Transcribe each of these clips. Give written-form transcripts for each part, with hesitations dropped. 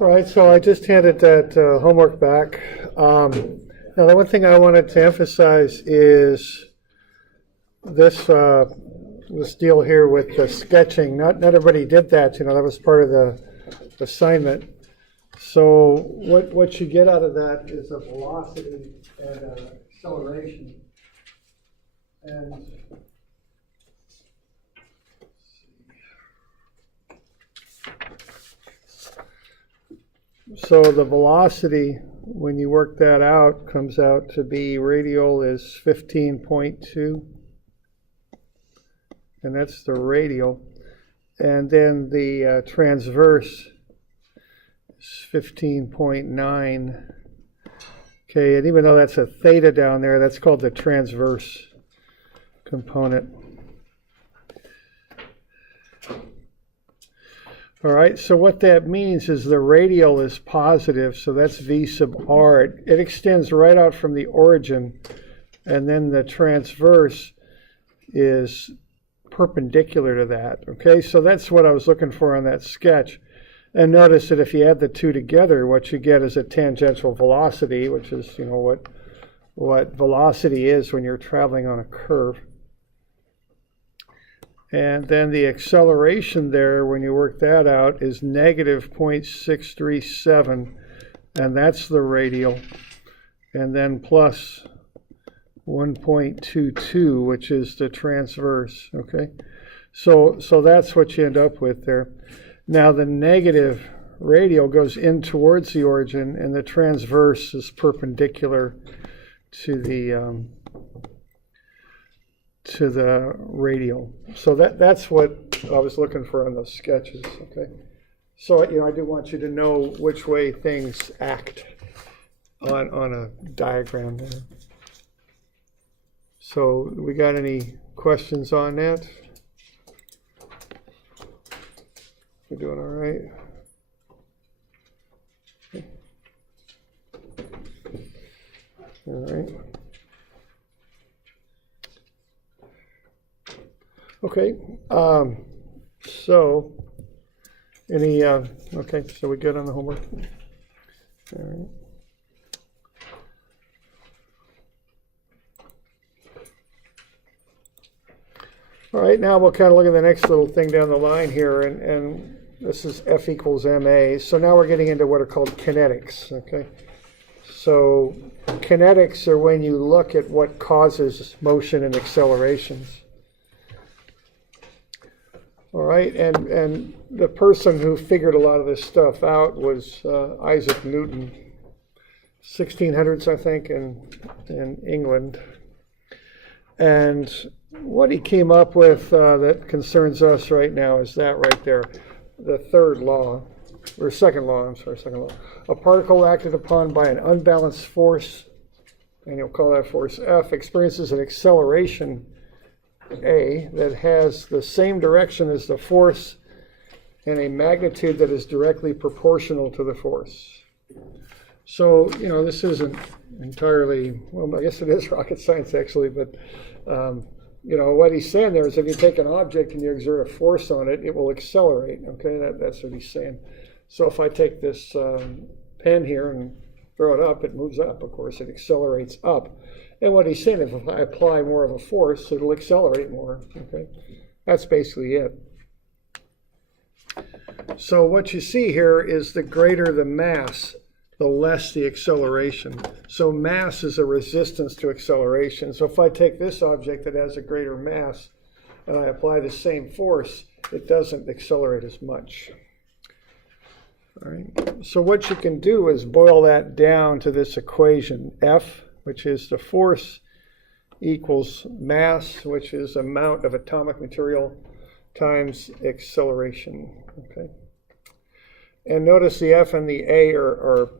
All right, so I just handed that homework back. Now, the one thing I wanted to emphasize is this deal here with the sketching. Not everybody did that. That was part of the assignment. So what you get out of that is a velocity and acceleration. And so the velocity, when you work that out, comes out to be radial is 15.2. And that's the radial. And then the transverse is 15.9. Okay, and even though that's a theta down there, that's called the transverse component. All right, so what that means is the radial is positive, so that's V sub r. It extends right out from the origin, and then the transverse is perpendicular to that. Okay, so that's what I was looking for on that sketch. And notice that if you add the two together, what you get is a tangential velocity, which is, what velocity is when you're traveling on a curve. And then the acceleration there, when you work that out, is negative 0.637, and that's the radial. And then plus 1.22, which is the transverse, okay? So that's what you end up with there. Now the negative radial goes in towards the origin, and the transverse is perpendicular to the radial. So that's what I was looking for on those sketches, okay? So, I do want you to know which way things act on a diagram there. So, we got any questions on that? We're doing all right? All right. Okay, so okay, so we good on the homework? All right. All right, now we'll kind of look at the next little thing down the line here, and this is F equals ma. So now we're getting into what are called kinetics, okay? So kinetics are when you look at what causes motion and accelerations. All right, and the person who figured a lot of this stuff out was Isaac Newton, 1600s, I think, in England. And what he came up with that concerns us right now is that right there, the third law, or second law. A particle acted upon by an unbalanced force, and you'll call that force F, experiences an acceleration A that has the same direction as the force and a magnitude that is directly proportional to the force. So, this isn't entirely, well, I guess it is rocket science actually, but, what he's saying there is if you take an object and you exert a force on it, it will accelerate, okay? That's what he's saying. So if I take this pen here and throw it up, it moves up, of course, it accelerates up. And what he's saying, if I apply more of a force, it'll accelerate more, okay? That's basically it. So what you see here is the greater the mass, the less the acceleration. So mass is a resistance to acceleration. So if I take this object that has a greater mass and I apply the same force, it doesn't accelerate as much. All right. So what you can do is boil that down to this equation, F, which is the force, equals mass, which is amount of atomic material, times acceleration. Okay. And notice the F and the A are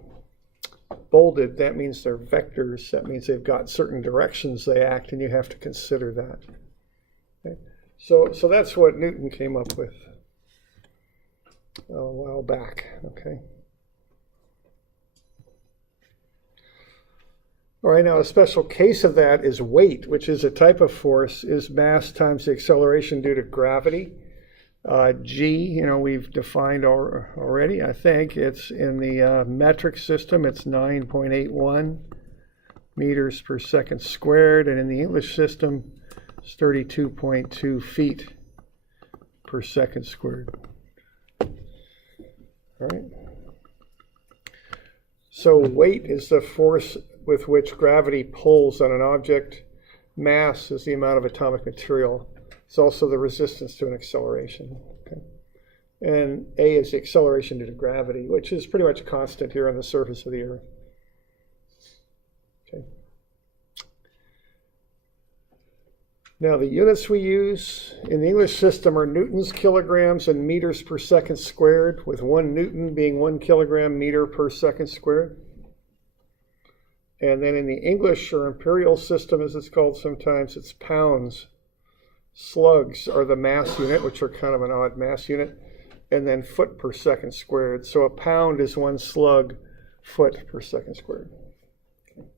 bolded. That means they're vectors. That means they've got certain directions they act, and you have to consider that. Okay. So that's what Newton came up with a while back. Okay. All right, now a special case of that is weight, which is a type of force, is mass times the acceleration due to gravity. G, we've defined already, I think. It's in the metric system, it's 9.81 meters per second squared, and in the English system, it's 32.2 feet per second squared. All right. So weight is the force with which gravity pulls on an object. Mass is the amount of atomic material. It's also the resistance to an acceleration. Okay. And A is the acceleration due to gravity, which is pretty much constant here on the surface of the Earth. Okay. Now the units we use in the English system are newtons, kilograms, and meters per second squared, with 1 newton being 1 kilogram meter per second squared. And then in the English or imperial system, as it's called sometimes, it's pounds. Slugs are the mass unit, which are kind of an odd mass unit, and then foot per second squared. So a pound is 1 slug foot per second squared. Okay.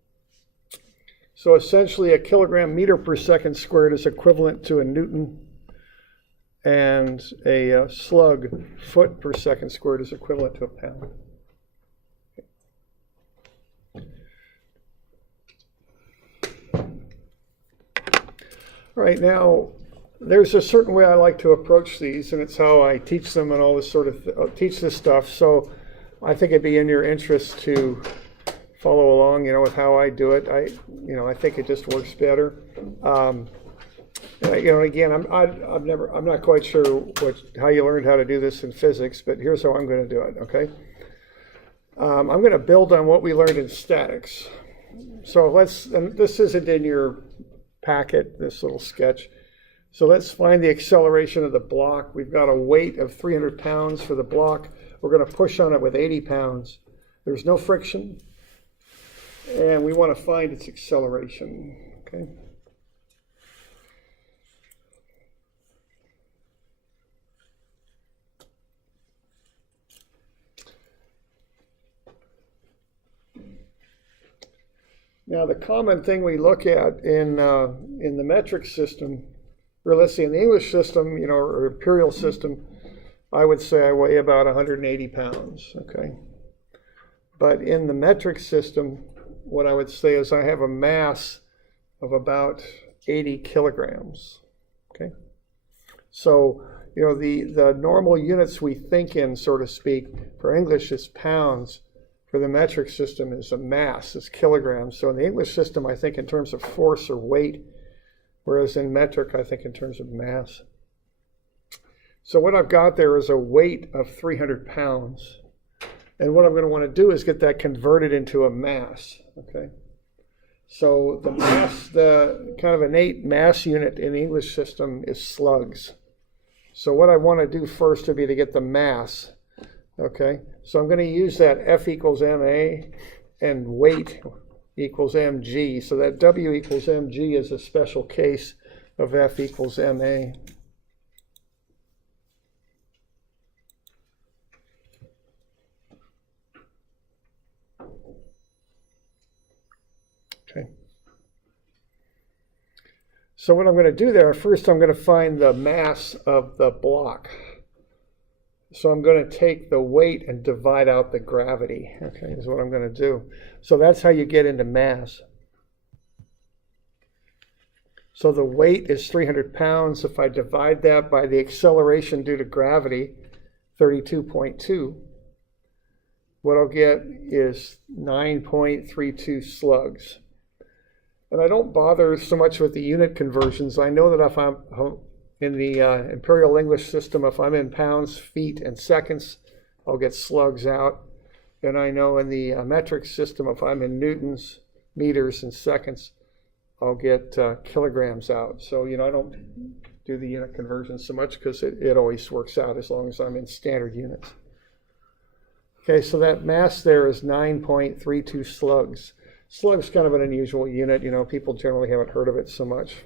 So essentially a kilogram meter per second squared is equivalent to a newton, and a slug foot per second squared is equivalent to a pound. All right, now there's a certain way I like to approach these, and it's how I teach them and all this sort of teach this stuff. So I think it'd be in your interest to follow along, with how I do it. I think it just works better. Again, I'm not quite sure how you learned how to do this in physics, but here's how I'm going to do it. Okay, I'm going to build on what we learned in statics. So and this isn't in your packet, this little sketch. So let's find the acceleration of the block. We've got a weight of 300 pounds for the block. We're going to push on it with 80 pounds. There's no friction, and we want to find its acceleration. Okay. Now, the common thing we look at in the metric system, or let's say in the English system, or imperial system, I would say I weigh about 180 pounds, okay? But in the metric system, what I would say is I have a mass of about 80 kilograms, okay? So, the normal units we think in, so to speak, for English is pounds. For the metric system is a mass, is kilograms. So in the English system, I think in terms of force or weight, whereas in metric, I think in terms of mass. So what I've got there is a weight of 300 pounds. And what I'm going to want to do is get that converted into a mass, okay? So the mass, the kind of innate mass unit in the English system is slugs. So what I want to do first would be to get the mass. Okay, so I'm going to use that F equals ma and weight equals mg. So that W equals mg is a special case of F equals ma. Okay. So what I'm going to do there, first I'm going to find the mass of the block. So I'm going to take the weight and divide out the gravity, okay, is what I'm going to do. So that's how you get into mass. So the weight is 300 pounds. If I divide that by the acceleration due to gravity, 32.2, what I'll get is 9.32 slugs. And I don't bother so much with the unit conversions. I know that if I'm in the Imperial English system, if I'm in pounds, feet, and seconds, I'll get slugs out. And I know in the metric system, if I'm in newtons, meters, and seconds, I'll get kilograms out. So, I don't do the unit conversion so much because it always works out as long as I'm in standard units. Okay, so that mass there is 9.32 slugs. Slug's kind of an unusual unit. People generally haven't heard of it so much.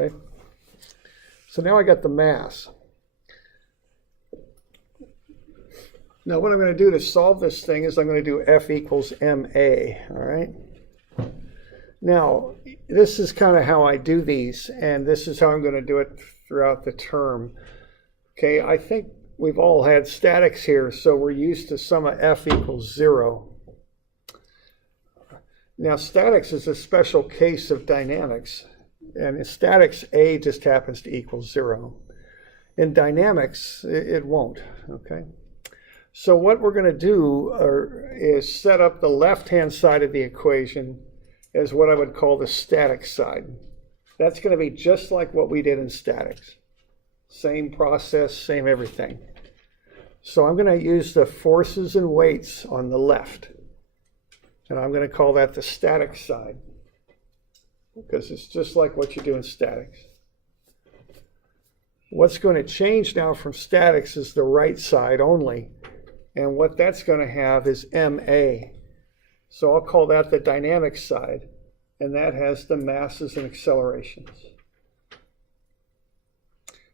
Okay, so now I got the mass. Now what I'm going to do to solve this thing is I'm going to do F equals ma, all right? Now, this is kind of how I do these, and this is how I'm going to do it throughout the term. Okay, I think we've all had statics here, so we're used to sum of f equals 0. Now, statics is a special case of dynamics, and in statics, a just happens to equal 0. In dynamics, it won't, okay? So what we're going to do is set up the left-hand side of the equation as what I would call the static side. That's going to be just like what we did in statics. Same process, same everything. So I'm going to use the forces and weights on the left. And I'm going to call that the static side, because it's just like what you do in statics. What's going to change now from statics is the right side only. And what that's going to have is MA. So I'll call that the dynamic side. And that has the masses and accelerations.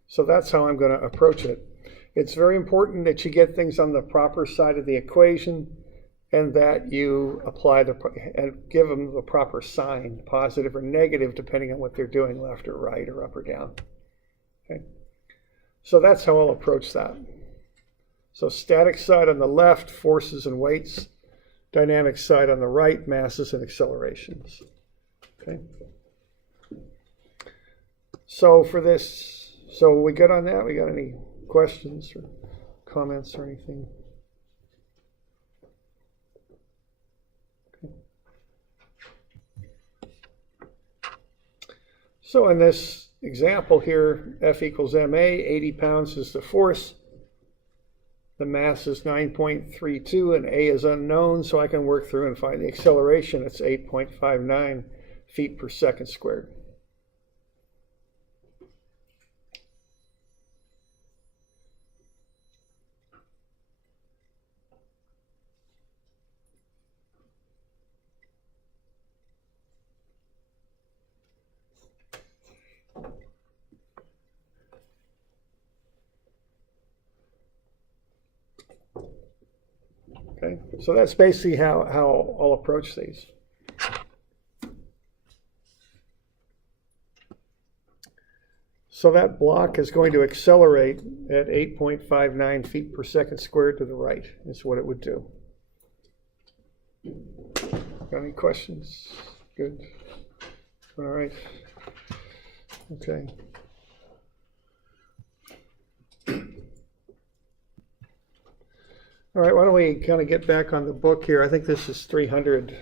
So that's how I'm going to approach it. It's very important that you get things on the proper side of the equation and that you apply and give them the proper sign, positive or negative, depending on what they're doing, left or right or up or down. Okay. So that's how I'll approach that. So static side on the left, forces and weights. Dynamic side on the right, masses and accelerations. Okay. So for this, so we good on that? We got any questions or comments or anything? Okay. So in this example here, F equals ma, 80 pounds is the force. The mass is 9.32 and a is unknown, so I can work through and find the acceleration. It's 8.59 feet per second squared. Okay, so that's basically how I'll approach these. So that block is going to accelerate at 8.59 feet per second squared to the right, is what it would do. Got any questions? Good. All right. Okay. All right, why don't we kind of get back on the book here. I think this is 300.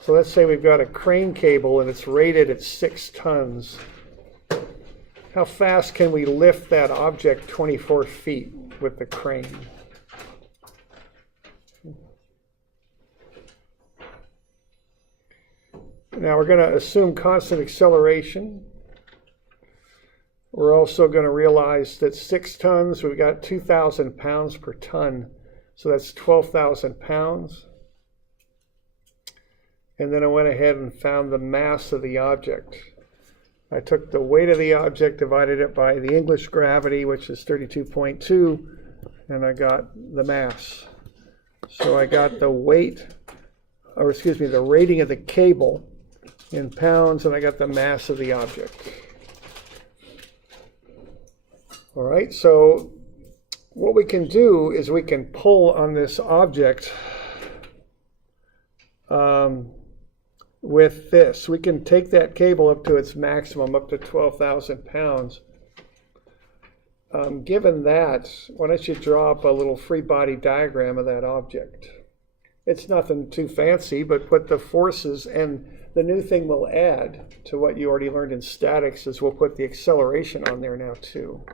So let's say we've got a crane cable and it's rated at 6 tons. How fast can we lift that object 24 feet with the crane? Now we're going to assume constant acceleration. We're also going to realize that 6 tons, we've got 2,000 pounds per ton. So that's 12,000 pounds. And then I went ahead and found the mass of the object. I took the weight of the object, divided it by the English gravity, which is 32.2, and I got the mass. So I got the weight, or excuse me, the rating of the cable in pounds, and I got the mass of the object. All right, so what we can do is we can pull on this object with this. We can take that cable up to its maximum, up to 12,000 pounds. Given that, why don't you draw up a little free body diagram of that object? It's nothing too fancy, but put the forces, and the new thing we'll add to what you already learned in statics is we'll put the acceleration on there now too.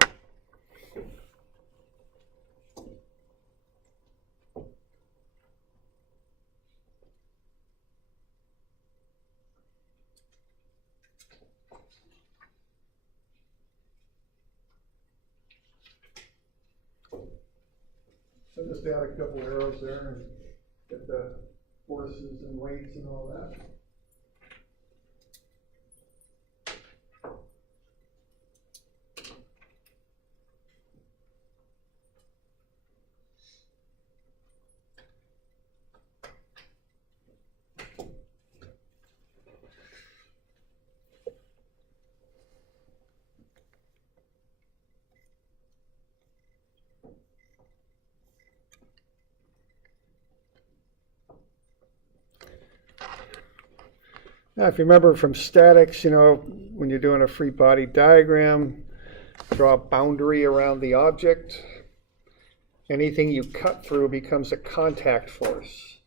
So just add a couple arrows there and get the forces and weights and all that. Now, if you remember from statics, you know, when you're doing a free body diagram, draw a boundary around the object. Anything you cut through becomes a contact force.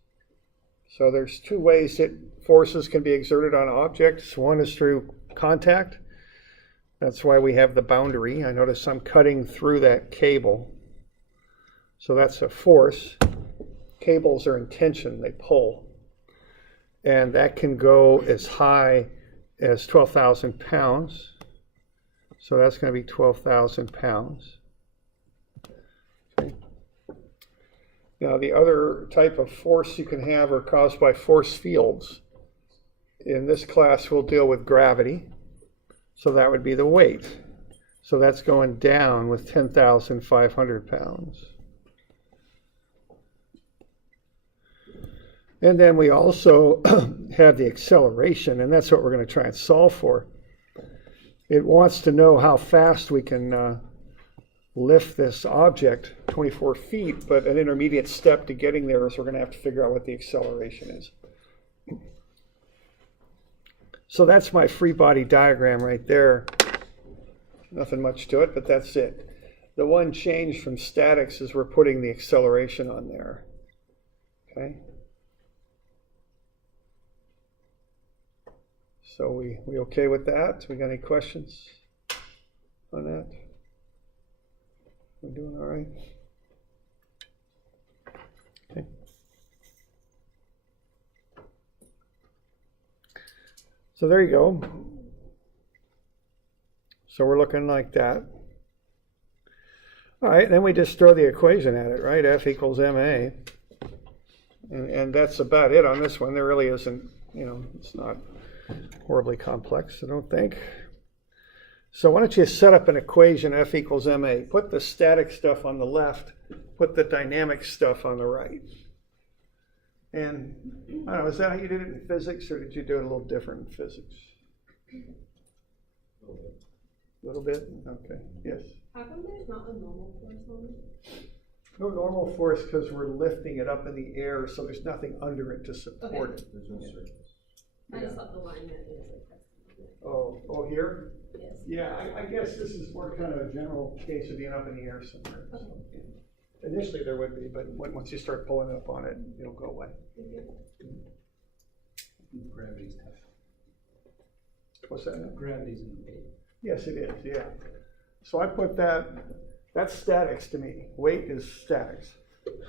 So there's two ways that forces can be exerted on objects. One is through contact. That's why we have the boundary. I notice I'm cutting through that cable. So that's a force. Cables are in tension, they pull. And that can go as high as 12,000 pounds. So that's going to be 12,000 pounds. Okay. Now the other type of force you can have are caused by force fields. In this class we'll deal with gravity. So that would be the weight. So that's going down with 10,500 pounds. And then we also have the acceleration, and that's what we're going to try and solve for. It wants to know how fast we can lift this object 24 feet, but an intermediate step to getting there is we're going to have to figure out what the acceleration is. So that's my free body diagram right there. Nothing much to it, but that's it. The one change from statics is we're putting the acceleration on there. Okay. So we okay with that? We got any questions on that? We're doing all right? Okay. So there you go. So we're looking like that. All right, then we just throw the equation at it, right? F equals ma. And that's about it on this one. There really isn't, you know, it's not horribly complex, I don't think. So why don't you set up an equation, F equals ma. Put the static stuff on the left, put the dynamic stuff on the right. And I don't know, is that how you did it in physics, or did you do it a little different in physics? A little bit? Okay, yes. How come there's not a normal force on it? No normal force because we're lifting it up in the air, so there's nothing under it to support it. There's no surface. I just thought the line that is like that. Oh, here? Yes. Yeah, I guess this is more kind of a general case of being up in the air somewhere. Okay. So, yeah. Initially there would be, but once you start pulling up on it, it'll go away. Gravity's tough. What's that? Gravity's in the way. Yes, it is, yeah. So I put that's statics to me. Weight is statics,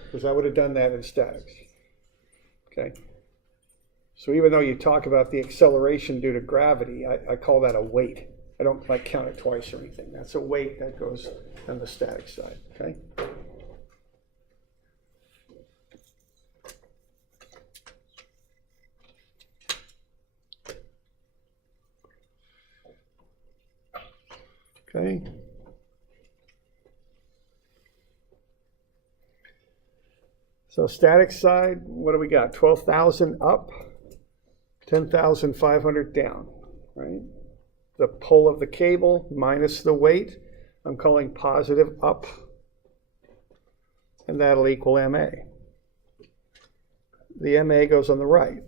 because I would have done that in statics. Okay. So even though you talk about the acceleration due to gravity, I call that a weight. I don't like count it twice or anything. That's a weight that goes on the static side, okay? Okay. So static side, what do we got? 12,000 up, 10,500 down, right? The pull of the cable minus the weight, I'm calling positive up, and that'll equal ma. The ma goes on the right.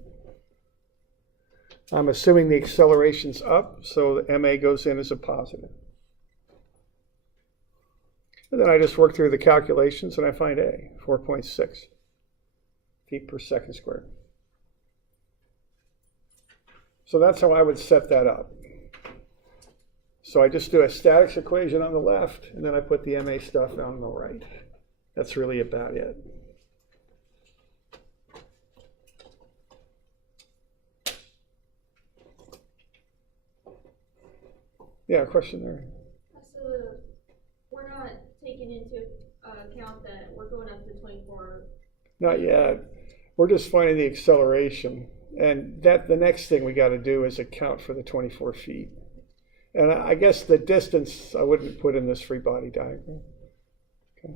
I'm assuming the acceleration's up, so the ma goes in as a positive. And then I just work through the calculations and I find A, 4.6 feet per second squared. So that's how I would set that up. So I just do a statics equation on the left, and then I put the ma stuff on the right. That's really about it. Yeah, question there. So we're not taking into account that we're going up to 24. Not yet. We're just finding the acceleration. And the next thing we got to do is account for the 24 feet. And I guess the distance I wouldn't put in this free body diagram. Okay.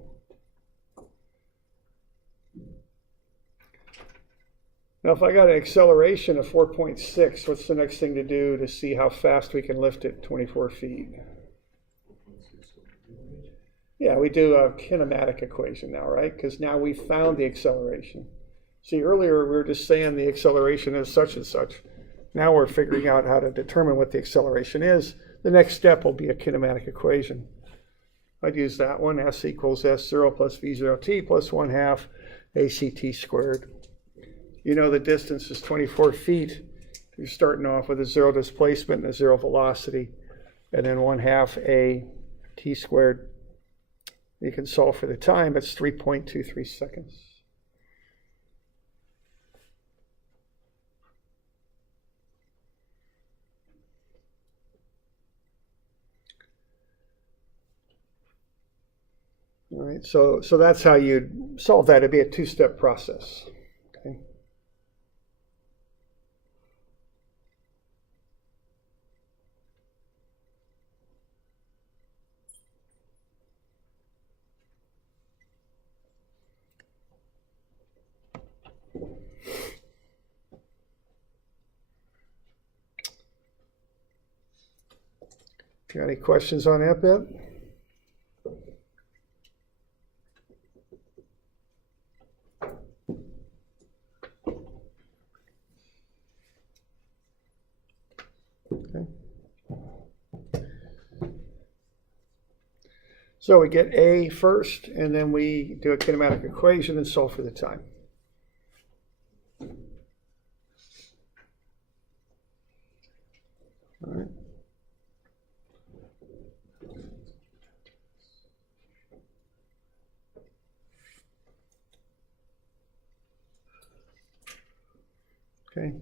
Now, if I got an acceleration of 4.6, what's the next thing to do to see how fast we can lift it 24 feet? Yeah, we do a kinematic equation now, right? Because now we found the acceleration. See, earlier we were just saying the acceleration is such and such. Now we're figuring out how to determine what the acceleration is. The next step will be a kinematic equation. I'd use that one, S equals S0 plus V0t plus 1/2 ACT squared. You know the distance is 24 feet. You're starting off with a 0 displacement and a 0 velocity, and then 1/2 a t squared. You can solve for the time. It's 3.23 seconds. All right, so that's how you'd solve that. It'd be a two-step process. Okay. Got any questions on that bit? Okay. So we get A first, and then we do a kinematic equation and solve for the time. All right. Okay.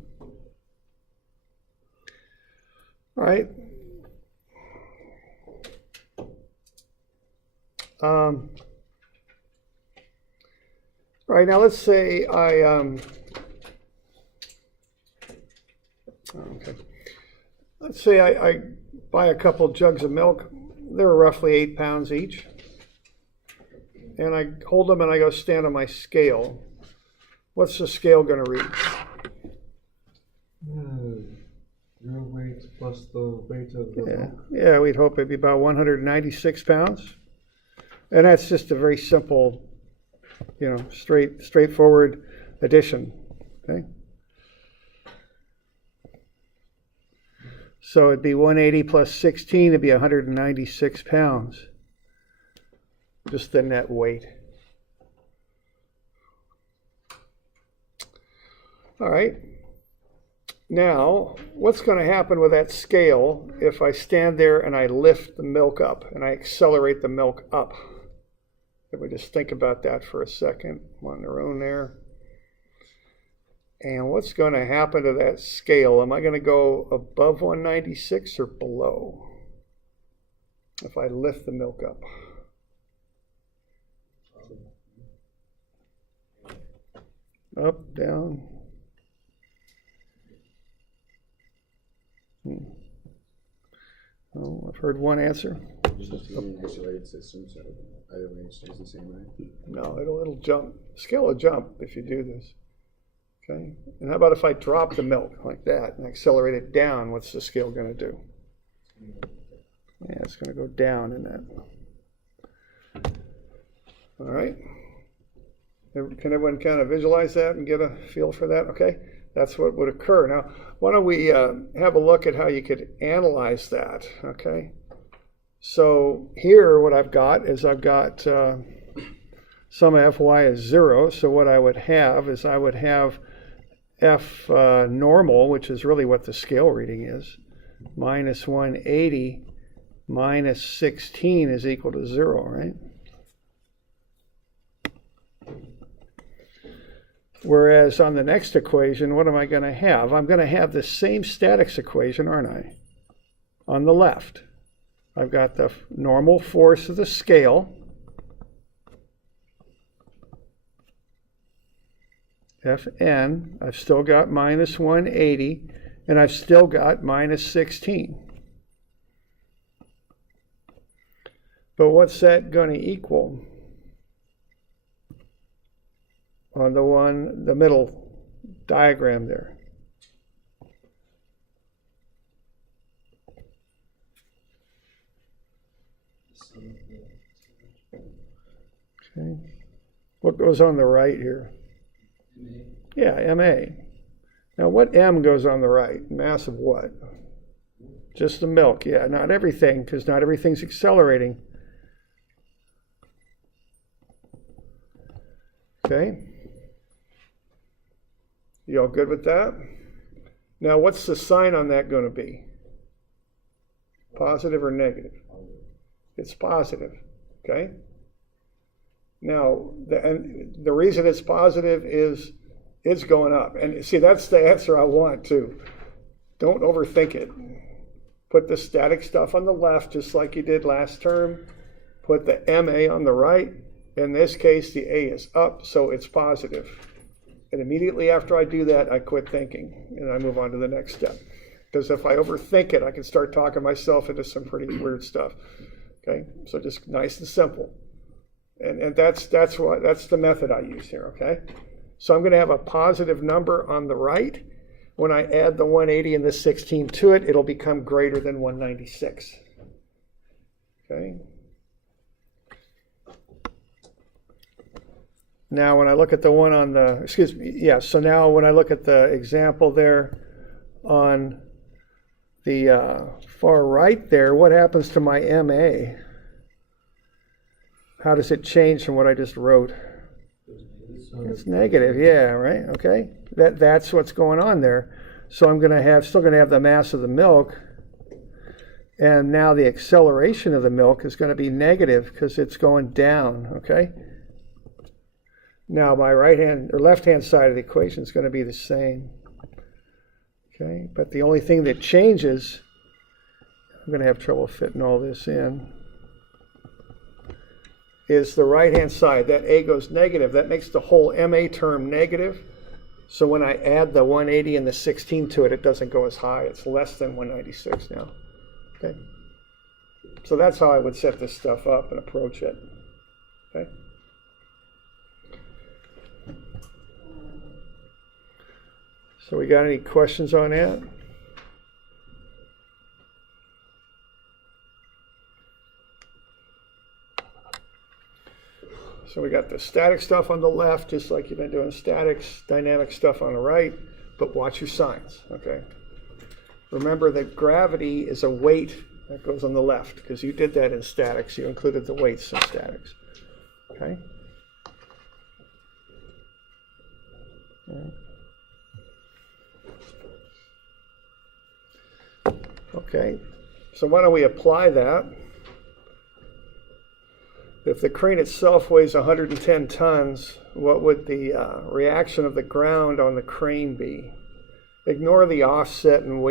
All right. All right, now let's say let's say I buy a couple jugs of milk. They're roughly 8 pounds each. And I hold them and I go stand on my scale. What's the scale going to read? Your weight plus the weight of the milk. Yeah, we'd hope it'd be about 196 pounds. And that's just a very simple, straightforward addition. Okay. So it'd be 180 plus 16, it'd be 196 pounds. Just the net weight. All right. Now, what's going to happen with that scale if I stand there and I lift the milk up and I accelerate the milk up? If we just think about that for a second on their own there. And what's going to happen to that scale? Am I going to go above 196 or below if I lift the milk up? Up, down. Oh, I've heard one answer. Just an isolated system, so either way it stays the same, right? No, it'll jump. The scale will jump if you do this. Okay. And how about if I drop the milk like that and accelerate it down? What's the scale going to do? Yeah, it's going to go down in that. All right. Can everyone kind of visualize that and get a feel for that? Okay. That's what would occur. Now, why don't we have a look at how you could analyze that, okay? So here what I've got is I've got sum of Fy is 0. So what I would have is I would have F normal, which is really what the scale reading is, minus 180 minus 16 is equal to 0, right? Whereas on the next equation, what am I going to have? I'm going to have the same statics equation, aren't I? On the left, I've got the normal force of the scale, Fn. I've still got minus 180, and I've still got minus 16. But what's that going to equal? On the middle diagram there. Okay. What goes on the right here? MA. Yeah, MA. Now what M goes on the right? Mass of what? Just the milk. Yeah, not everything, because not everything's accelerating. Okay. You all good with that? Now what's the sign on that going to be? Positive or negative? It's positive. Okay. Now, the reason it's positive is it's going up. And see, that's the answer I want too. Don't overthink it. Put the static stuff on the left, just like you did last term. Put the MA on the right. In this case, the A is up, so it's positive. And immediately after I do that, I quit thinking and I move on to the next step. Because if I overthink it, I can start talking myself into some pretty weird stuff. Okay, so just nice and simple. And that's the method I use here, okay? So I'm going to have a positive number on the right. When I add the 180 and the 16 to it, it'll become greater than 196. Okay? Now when I look at the one on the, so now when I look at the example there on the far right there, what happens to my MA? How does it change from what I just wrote? It's negative, yeah, right, okay. That's what's going on there. So I'm still gonna have the mass of the milk, and now the acceleration of the milk is gonna be negative because it's going down, okay? Now my left-hand side of the equation is gonna be the same. Okay, but the only thing that changes, I'm gonna have trouble fitting all this in, is the right-hand side. That A goes negative. That makes the whole MA term negative. So when I add the 180 and the 16 to it, it doesn't go as high. It's less than 196 now. Okay. So that's how I would set this stuff up and approach it. Okay. So we got any questions on that? So we got the static stuff on the left, just like you've been doing statics, dynamic stuff on the right, but watch your signs, okay? Remember that gravity is a weight that goes on the left, because you did that in statics. You included the weights in statics, okay? Okay, so why don't we apply that? If the crane itself weighs 110 tons, what would the reaction of the ground on the crane be? Ignore the offset and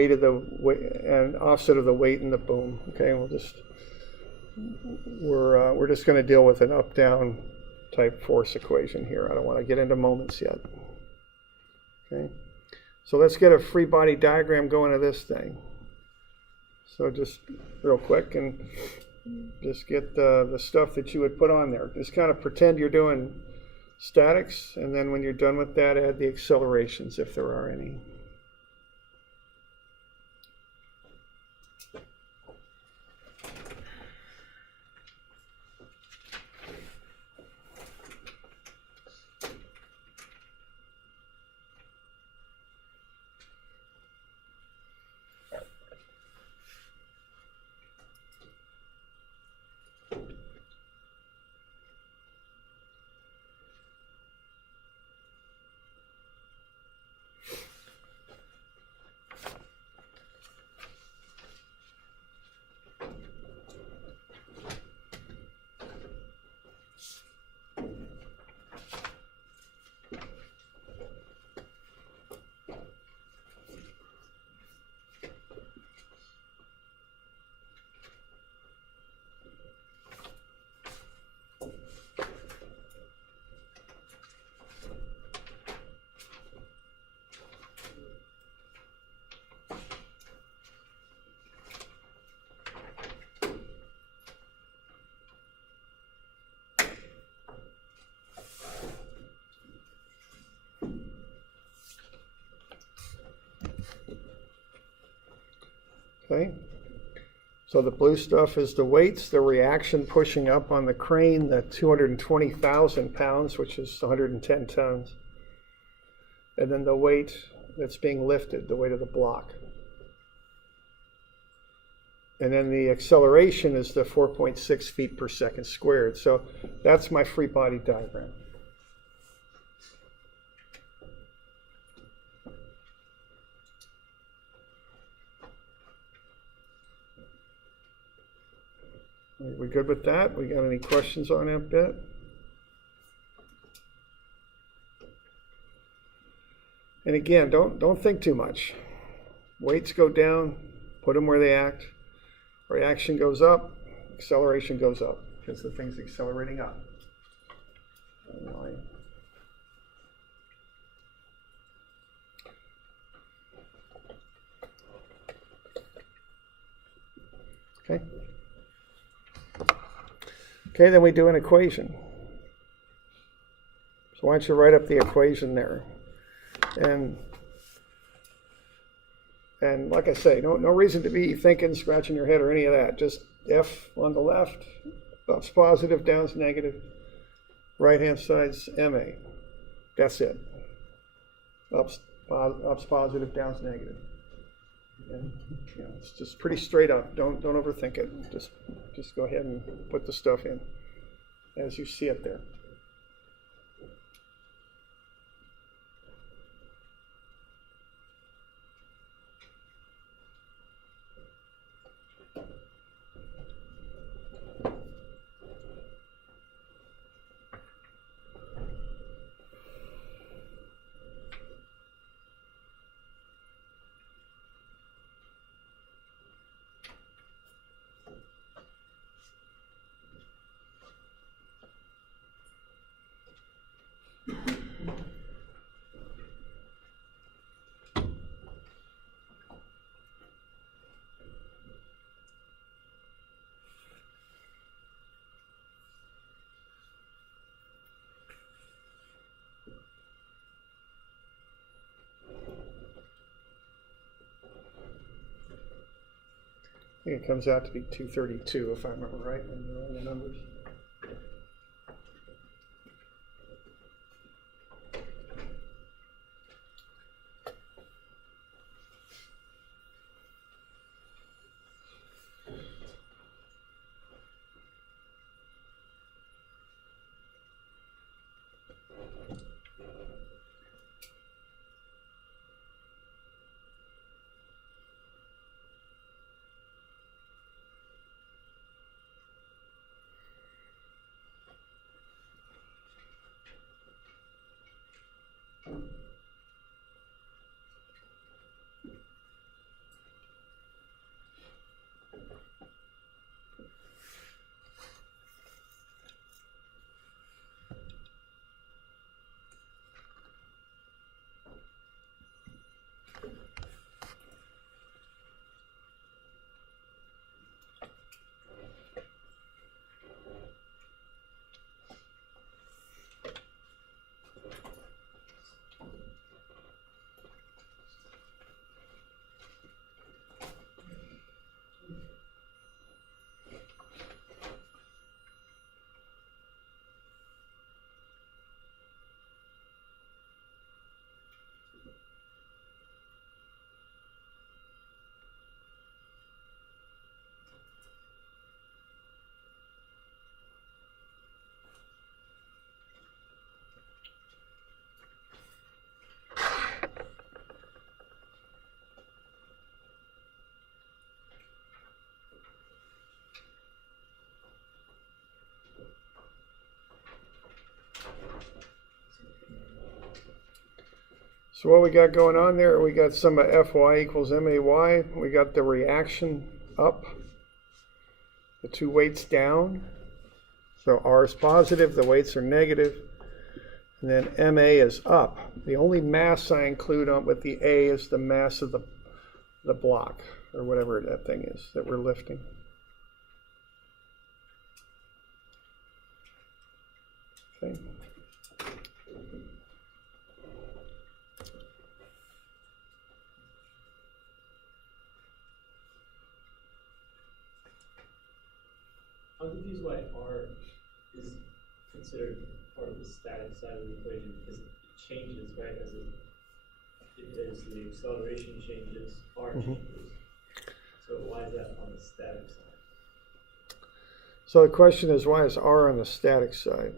offset of the weight in the boom. Okay, we're just going to deal with an up-down type force equation here. I don't want to get into moments yet. Okay, so let's get a free body diagram going to this thing. So just real quick and just get the stuff that you would put on there. Just kind of pretend you're doing statics, and then when you're done with that, add the accelerations if there are any. Okay, so the blue stuff is the weights, the reaction pushing up on the crane, the 220,000 pounds, which is 110 tons. And then the weight that's being lifted, the weight of the block. And then the acceleration is the 4.6 feet per second squared. So that's my free body diagram. Are we good with that? We got any questions on that bit? And again, don't think too much. Weights go down, put them where they act. Reaction goes up, acceleration goes up because the thing's accelerating up. Okay. Okay, then we do an equation. So why don't you write up the equation there? And like I say, no reason to be thinking, scratching your head or any of that. Just F on the left, up's positive, down's negative. Right-hand side's MA. That's it. Up's positive, down's negative. And, it's just pretty straight up. Don't overthink it. Just go ahead and put the stuff in as you see it there. I think it comes out to be 232 if I remember right when you run the numbers. So what we got going on there, we got some of Fy equals MAY. We got the reaction up, the two weights down. So R is positive, the weights are negative. And then MA is up. The only mass I include on with the A is the mass of the block, or whatever that thing is that we're lifting. Okay. How confused why R is considered part of the static side of the equation, because it changes, right, as it because the acceleration changes, R Mm-hmm. changes. So why is that on the static side? So the question is, why is R on the static side?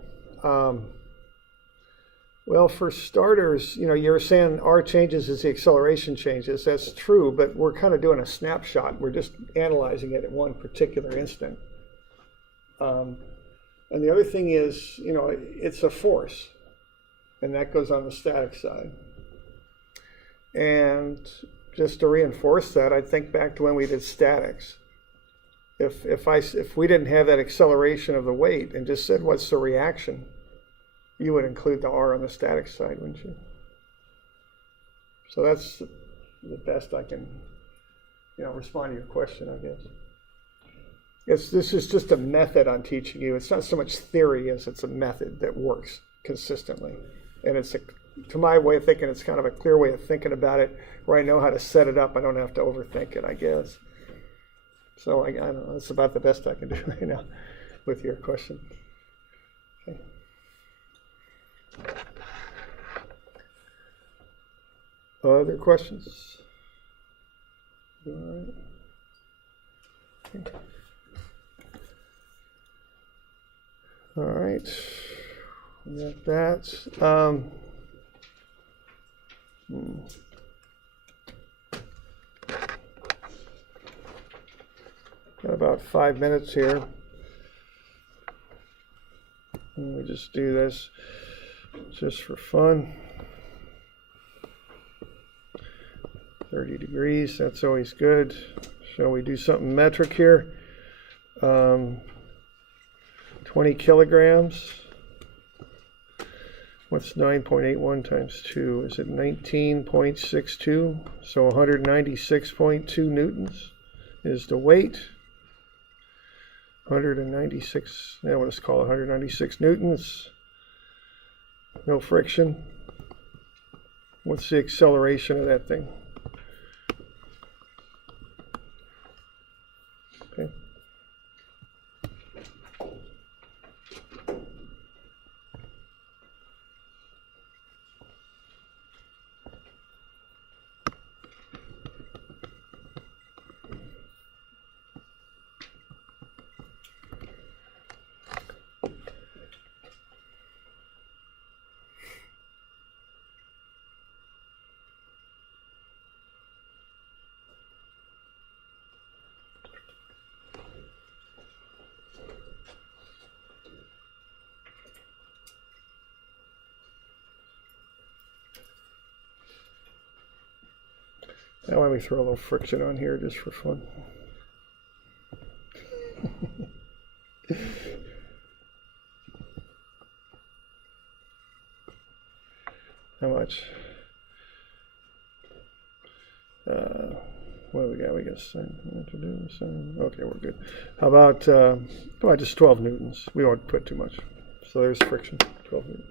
Well, for starters, you're saying R changes as the acceleration changes. That's true, but we're kind of doing a snapshot. We're just analyzing it at one particular instant. And the other thing is, it's a force, and that goes on the static side. And just to reinforce that, I'd think back to when we did statics. If we didn't have that acceleration of the weight and just said, what's the reaction? You would include the R on the static side, wouldn't you? So that's the best I can, respond to your question, I guess. This is just a method I'm teaching you. It's not so much theory as it's a method that works consistently. And to my way of thinking, it's kind of a clear way of thinking about it, where I know how to set it up. I don't have to overthink it, I guess. So I don't know. That's about the best I can do right now with your question. Okay. Other questions? All right. Okay. All right. We got that. Got about 5 minutes here. Let me just do this just for fun. 30 degrees, that's always good. Shall we do something metric here? 20 kilograms. What's 9.81 times 2? Is it 19.62? So 196.2 newtons is the weight. 196, now let's call it 196 newtons. No friction. What's the acceleration of that thing? Okay. Now let me throw a little friction on here just for fun. How much? What do we got? We got seven. Okay, we're good. How about just 12 newtons? We don't put too much. So there's friction, 12 newtons.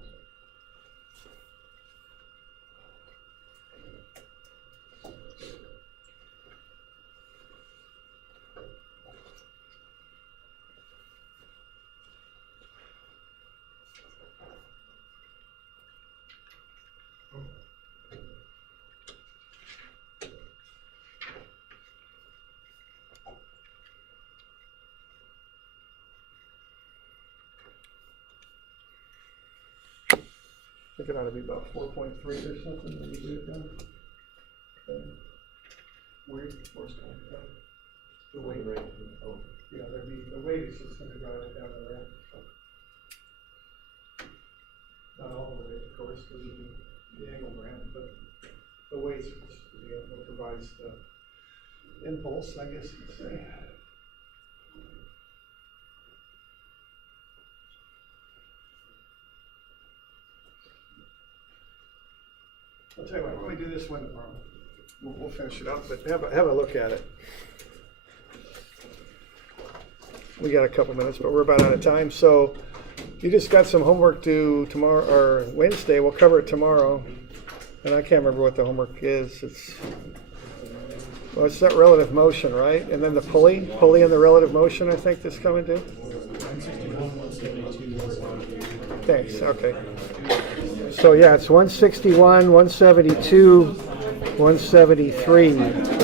I think it ought to be about 4.3 or something when you do it down. Okay. Where's the force coming from? The weight, right? Oh, yeah, the weight is just going to drive it down the ramp. Not all the way, of course, because of the angle ramp, but the weight's what provides the impulse, I guess you could say. I'll tell you what, why don't we do this one tomorrow? We'll finish it up, but have a look at it. We got a couple minutes, but we're about out of time. So you just got some homework due tomorrow or Wednesday. We'll cover it tomorrow. And I can't remember what the homework is. It's that relative motion, right? And then the pulley and the relative motion, I think that's coming to. Thanks, okay. So yeah, it's 161, 172, 173. Yeah,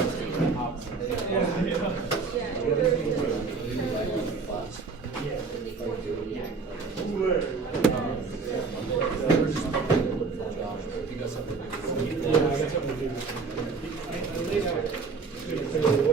Yeah,